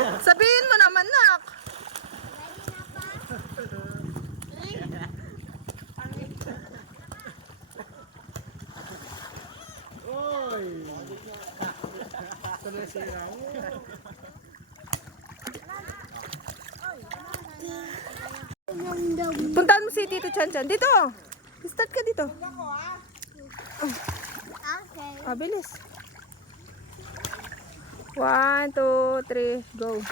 Sabihin mo naman, nak. Oy! Tuloy-sira mo. Puntahan mo si Tito Chan Chan. Dito. Start ka dito. Okay. Bilis. 1, 2, 3, go.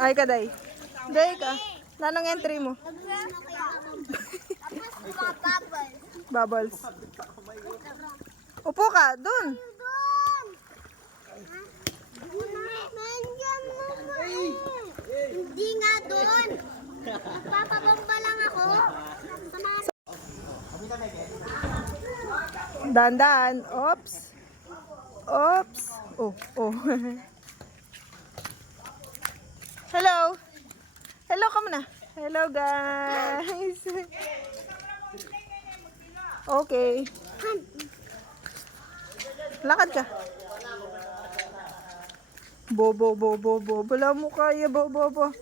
Ay ka, day. Day ka. Nanong entry mo? Bubbles. Upo ka, dun. Hindi nga doon. Papabamba lang ako. Dandan. Oops. Oops. Oh, oh. Hello. Hello ka muna. Hello, guys. Okay. Lakad ka. Bobo, bobo, bobo. Wala mo kaya, bobo, bobo.